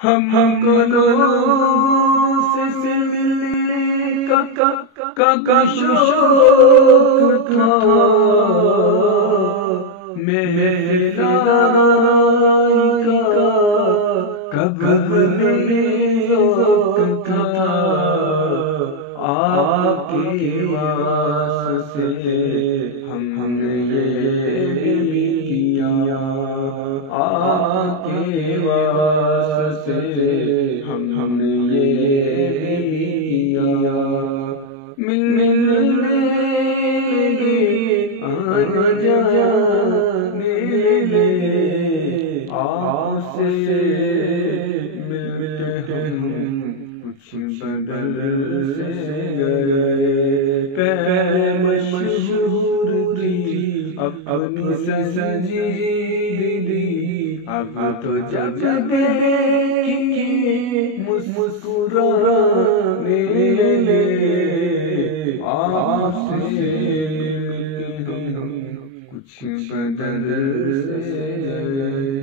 ہم کو دوست سے ملنے کا شوق تھا، محفل کا کبھی ذوق تھا، آپ کے واسطے ہم نے یہ بھی کیا، آپ کے واسطے ہم نے یہ بھی کیا، ملنے آنا جانے لے، آپ سے مل کے ہم کچھ بدل سے گئے، پہلے مشہور تھی اپنی سجیدگی، اب تو جب دیکھی مسکرانے لے، آپ سے مل کے ہم کچھ بدل سے گئے۔